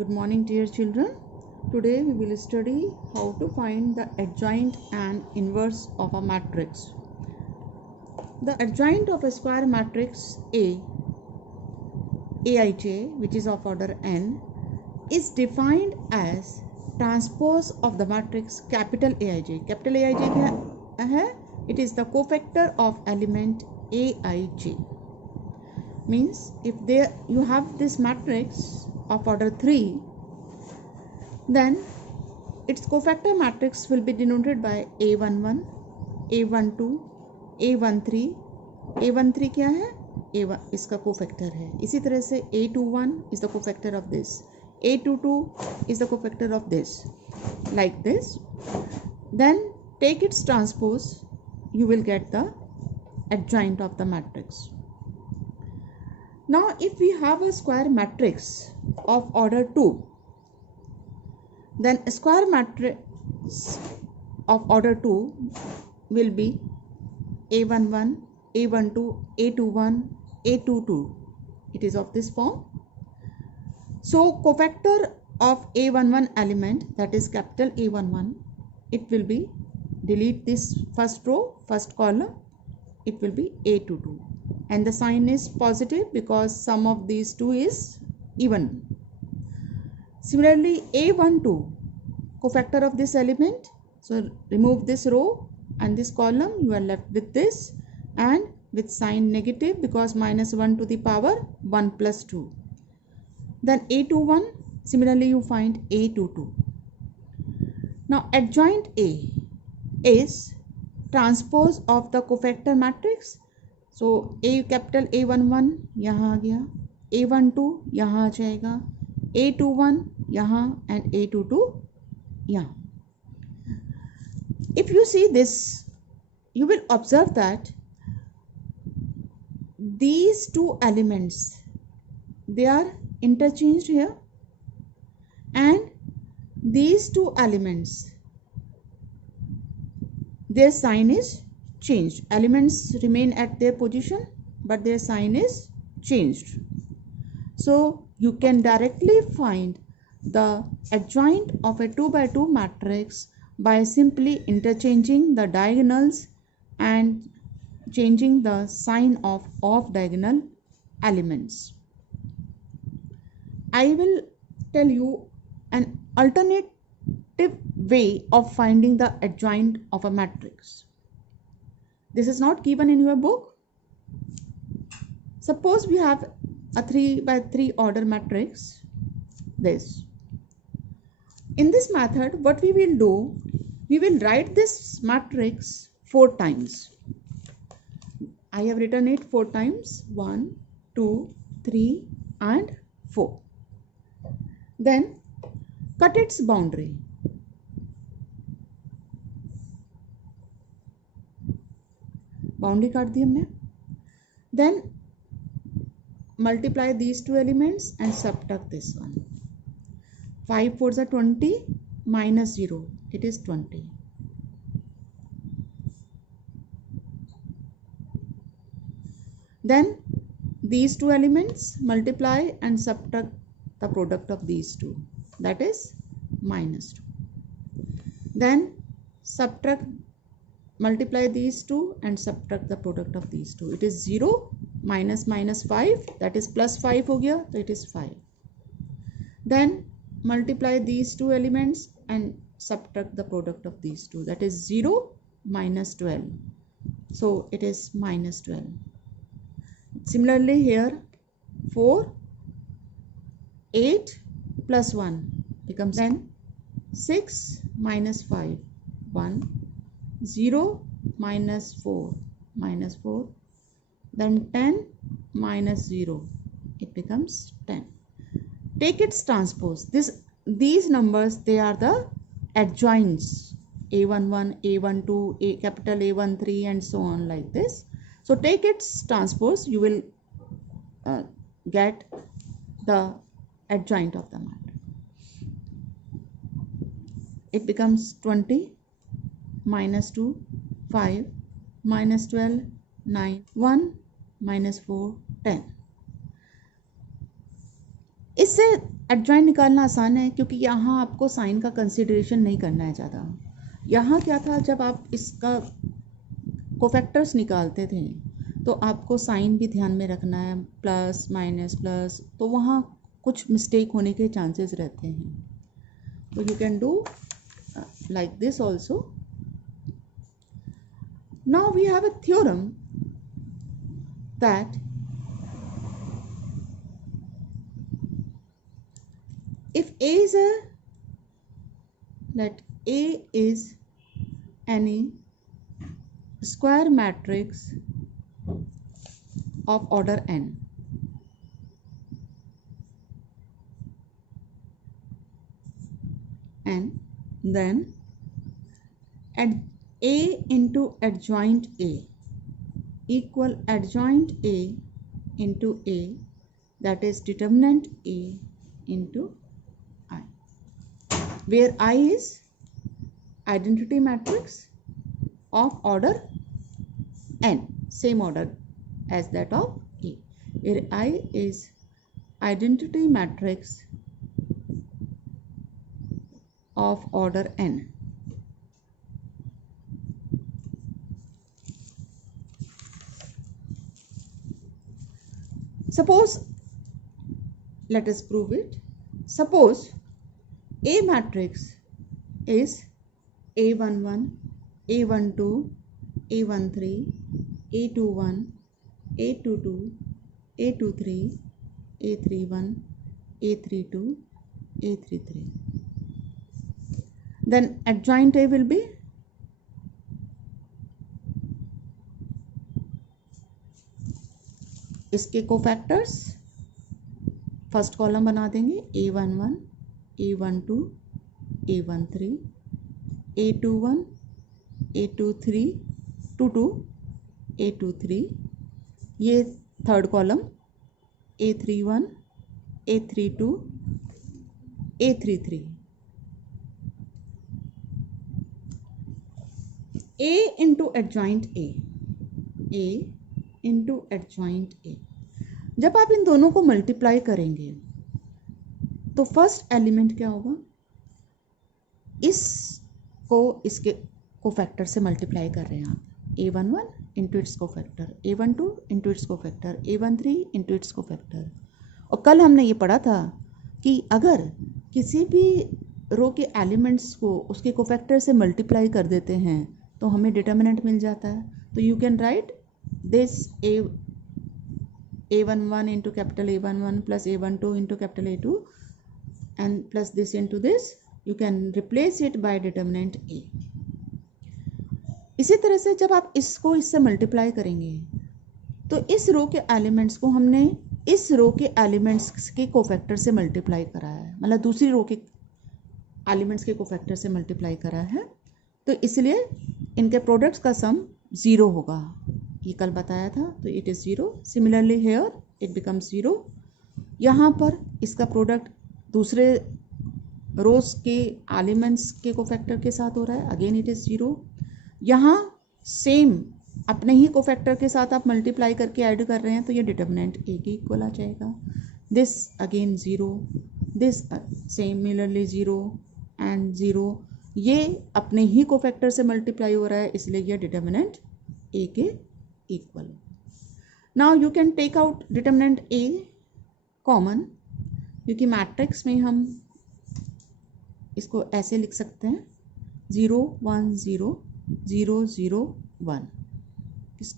Good morning, dear children. Today we will study how to find the adjoint and inverse of a matrix. The adjoint of a square matrix Aij, which is of order n, is defined as transpose of the matrix capital Aij. Capital Aij क्या है? It is the cofactor of element Aij. Means if you have this matrix of order 3, then its cofactor matrix will be denoted by A11, A12, A13. A13 क्या है? A1 इसका cofactor है. इसी तरह से A21 is the cofactor of this. A22 is the cofactor of this. Like this. Then take its transpose. You will get the adjoint of the matrix. Now if we have a square matrix of order 2, then a square matrix of order 2 will be A11, A12, A21, A22. It is of this form. So cofactor of A11 element, that is capital A11, it will be, delete this first row, first column, it will be A22. And the sign is positive because sum of these two is even. Similarly, A12, cofactor of this element. So remove this row and this column, you are left with this and with sign negative because minus 1 to the power 1 plus 2. Then A21, similarly you find A22. Now adjoint A is transpose of the cofactor matrix. So A capital A11 यहाँ आ गया, A12 यहाँ आ जाएगा, A21 यहाँ and A22 यहाँ. If you see this, you will observe that these two elements, they are interchanged here, and these two elements, their sign is changed. Elements remain at their position, but their sign is changed. So you can directly find the adjoint of a 2 by 2 matrix by simply interchanging the diagonals and changing the sign of off diagonal elements. I will tell you an alternative way of finding the adjoint of a matrix. This is not given in your book. Suppose we have a 3 by 3 order matrix, this. In this method, what we will do, we will write this matrix 4 times. I have written it 4 times, 1, 2, 3 and 4. Then cut its boundary. Boundary काट दी हमने. Then multiply these two elements and subtract this one. 5 4s are 20 minus 0. It is 20. Then these two elements multiply and subtract the product of these two. That is minus 2. Then multiply these two and subtract the product of these two. It is 0 minus 5, that is plus 5 हो गया, so it is 5. Then multiply these two elements and subtract the product of these two, that is 0 minus 12, so it is minus 12. Similarly here 4, 8 plus 1 becomes 10, 6 minus 5, 1, 0 minus 4, minus 4, then 10 minus 0, it becomes 10. Take its transpose. These numbers, they are the adjoints, A11, A12, capital A13 and so on like this. So take its transpose, you will get the adjoint of the matrix. It becomes 20 minus 2, 5 minus 12, 9, 1 minus 4, 10. इससे adjoint निकालना आसान है क्योंकि यहाँ आपको sign का consideration नहीं करना है ज़्यादा। यहाँ क्या था, जब आप इसका कोफैक्टर्स निकालते थे तो आपको साइन भी ध्यान में रखना है, प्लस माइनस प्लस, तो वहाँ कुछ मिस्टेक होने के चांसेस रहते हैं। तो you can do like this also. Now we have a theorem that if A is let A is any square matrix of order n, and then add A into adjoint A equal adjoint A into A, that is determinant A into I, where I is identity matrix of order n, same order as that of A, where I is identity matrix of order n. Suppose, let us prove it. Suppose A matrix is A11, A12, A13, A21, A22, A23, A31, A32, A33. Then adjoint A will be इसके cofactors, first column बना देंगे A11, A12, A13, A21, A23, 22, A23, ये third column A31, A32, A33, A into adjoint A into adjoint A। जब आप इन दोनों को multiply करेंगे तो फर्स्ट एलिमेंट क्या होगा, इसको इसके कोफैक्टर से मल्टीप्लाई कर रहे हैं आप, A11 into its cofactor, A12 into its cofactor, A13 into its cofactor. और कल हमने ये पढ़ा था कि अगर किसी भी रो के एलिमेंट्स को उसके कोफैक्टर से मल्टीप्लाई कर देते हैं तो हमें डिटर्मिनेंट मिल जाता है। तो you can write this A11 into capital A11 plus A12 into capital A2 and plus this into this, you can replace it by determinant A। इसी तरह से जब आप इसको इससे मल्टीप्लाई करेंगे तो इस रो के एलिमेंट्स को हमने इस रो के एलिमेंट्स के कोफैक्टर से मल्टीप्लाई करा है, मतलब दूसरी रो के एलिमेंट्स के कोफैक्टर से मल्टीप्लाई करा है, तो इसलिए इनके प्रोडक्ट्स का सम 0 होगा, ये कल बताया था। तो it is 0। Similarly here it becomes 0। यहाँ पर इसका प्रोडक्ट दूसरे रोज के एलिमेंट्स के कोफैक्टर के साथ हो रहा है, अगेन इट इज़ 0। यहाँ सेम अपने ही कोफैक्टर के साथ आप मल्टीप्लाई करके ऐड कर रहे हैं तो ये डिटर्मिनेंट ए के इक्वल आ जाएगा। This again 0, this similarly 0 and 0, ये अपने ही कोफैक्टर से मल्टीप्लाई हो रहा है इसलिए ये डिटर्मिनेंट ए के equal. Now you can take out determinant A common, क्योंकि मैट्रिक्स में हम इसको ऐसे लिख सकते हैं 0 1 0 0 0 1,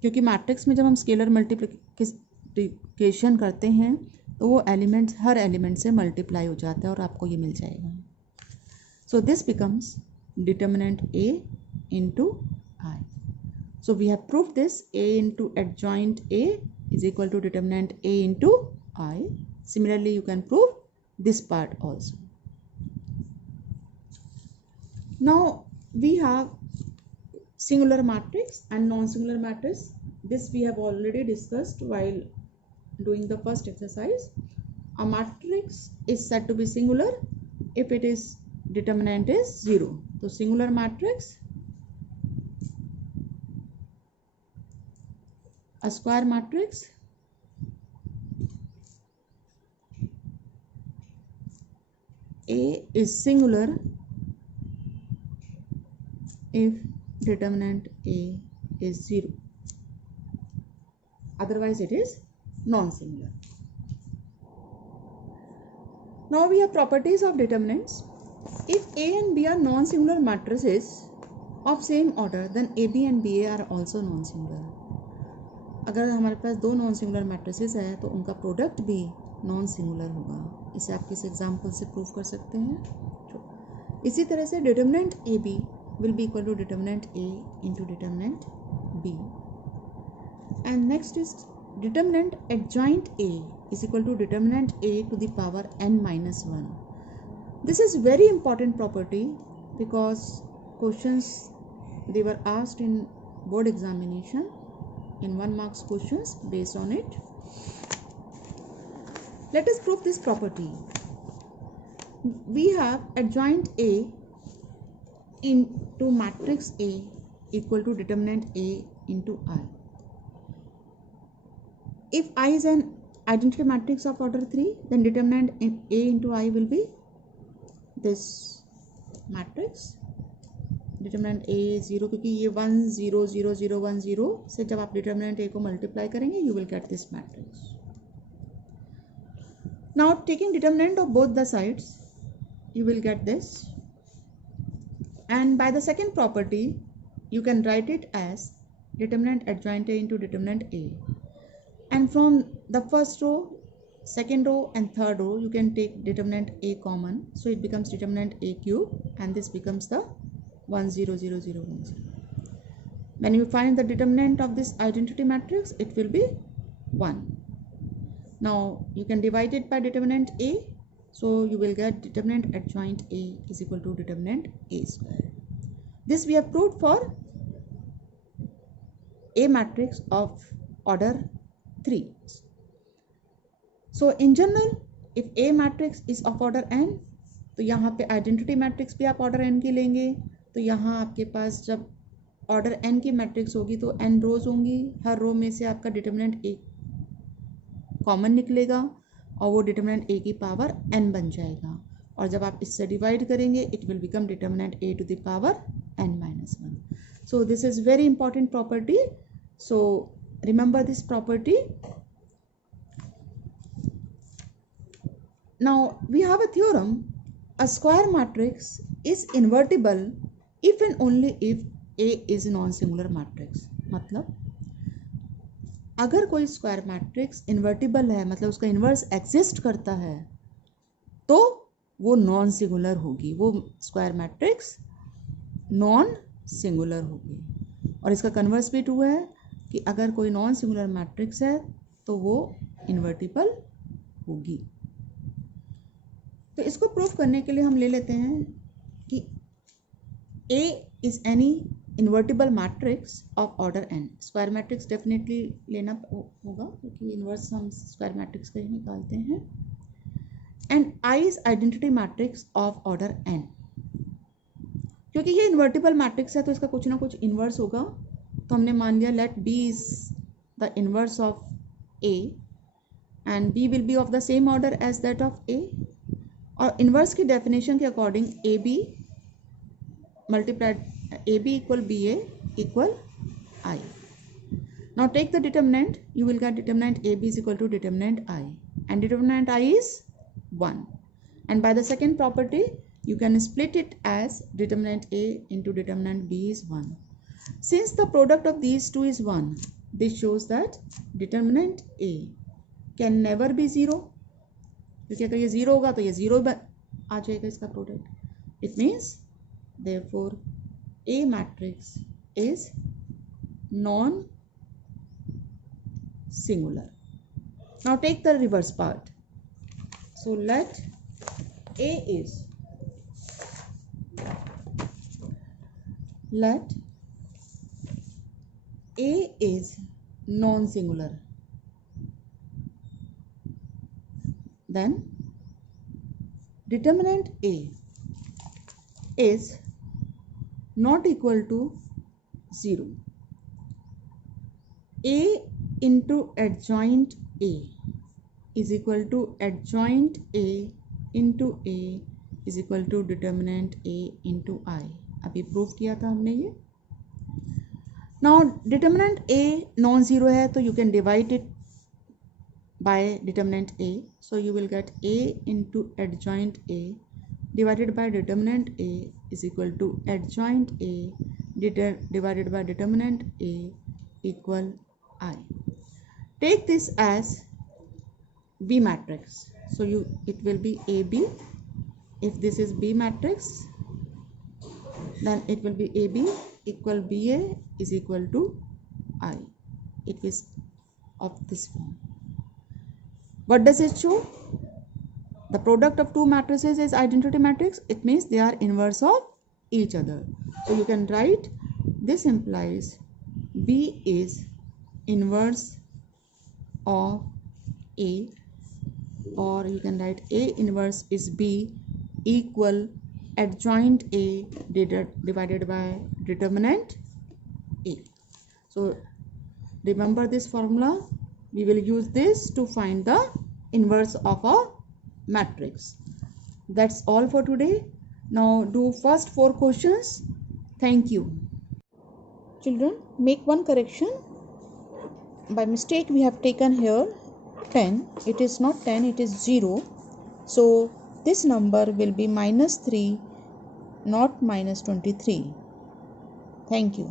क्योंकि मैट्रिक्स में जब हम स्केलर मल्टीप्लिकेशन करते हैं तो वो एलिमेंट्स हर एलिमेंट से मल्टीप्लाई हो जाता है और आपको ये मिल जाएगा। So this becomes determinant A into I. So we have proved this, A into adjoint A is equal to determinant A into I. Similarly, you can prove this part also. Now we have singular matrix and non-singular matrix. This we have already discussed while doing the first exercise. A matrix is said to be singular if it is determinant is 0. So singular matrix, a square matrix A is singular if determinant A is 0. Otherwise it is non-singular. Now we have properties of determinants. If A and B are non-singular matrices of same order, then AB and BA are also non-singular. अगर हमारे पास दो non singular matrices है तो उनका product भी non singular होगा. इसे आप किस एग्जाम्पल से प्रूव कर सकते हैं. इसी तरह से determinant A B will be equal to determinant A into determinant B. And next is determinant adjoint A is equal to determinant A to the power n minus 1. This is very important property because questions they were asked in board examination in 1 marks questions based on it. Let us prove this property. We have adjoint A into matrix A equal to determinant A into I. If I is an identity matrix of order 3, then determinant A into I will be this matrix. Determinant A 0 क्योंकि ये 1 0 0 0 1 0 से जब आप determinant ए को multiply करेंगे you will get this matrix. Now taking determinant of both the sides you will get this, and by the second property you can write it as determinant adjoint A into determinant A, and from the first row, second row and third row you can take determinant A common, so it becomes determinant A cube and this becomes the 1 0 0 0 1 0. When you find the determinant of this identity matrix, it will be 1. Now you can divide it by determinant A, so you will get determinant adjoint A is equal to determinant A square. This we have proved for A matrix of order 3. So in general, if A matrix is of order n, तो यहाँ पे identity matrix भी आप order n की लेंगे, तो यहाँ आपके पास जब ऑर्डर n की मैट्रिक्स होगी तो n रोज होंगी, हर रो में से आपका डिटर्मिनेंट A कॉमन निकलेगा और वो डिटर्मिनेंट A की पावर n बन जाएगा, और जब आप इससे डिवाइड करेंगे it will become determinant A to the power n minus 1. So this is very important property, so remember this property. Now we have a theorem, a square matrix is invertible if and only if A is a non-singular matrix. मतलब अगर कोई square matrix invertible है, मतलब उसका inverse exist करता है, तो वो नॉन सिंगुलर होगी, वो स्क्वायर मैट्रिक्स नॉन सिंगुलर होगी. और इसका कन्वर्स भी ट्रू है कि अगर कोई नॉन सिंगुलर मैट्रिक्स है तो वो इन्वर्टिबल होगी. तो इसको प्रूव करने के लिए हम ले लेते हैं कि A is any invertible matrix of order n. Square matrix definitely लेना होगा क्योंकि इन्वर्स हम स्क्वायर मैट्रिक्स का ही निकालते हैं. And I is identity matrix of order n. क्योंकि ये इन्वर्टिबल मैट्रिक्स है तो इसका कुछ ना कुछ इन्वर्स होगा, तो हमने मान लिया let B is the inverse of A and B will be of the same order as that of A. और इन्वर्स की डेफिनेशन के according A B multiplied A B equal B A equal I. Now take the determinant, you will get determinant A B is equal to determinant I, and determinant I is 1. And by the second property you can split it as determinant A into determinant B is 1. Since the product of these two is 1, this shows that determinant A can never be 0. क्योंकि अगर ये 0 होगा तो ये 0 आ जाएगा इसका product. It means therefore A matrix is non singular. Now take the reverse part. So let A is non-singular, then determinant A is not equal to 0. A into adjoint A is equal to adjoint A into A is equal to determinant A into I. अभी prove किया था हमने ये. Now determinant A non zero है तो you can divide it by determinant A. So you will get A into adjoint A divided by determinant A is equal to adjoint A divided by determinant A equal I. Take this as B matrix. So it will be AB. If this is B matrix, then it will be AB equal BA is equal to I. It is of this form. What does it show? The product of two matrices is identity matrix. It means they are inverse of each other. So you can write this implies B is inverse of A, or you can write A inverse is B equal adjoint A divided by determinant A. So remember this formula. We will use this to find the inverse of a matrix. That's all for today. Now do first 4 questions. Thank you. Children, make one correction. By mistake we have taken here 10. It is not 10, it is 0. So this number will be -3, not -23. Thank you.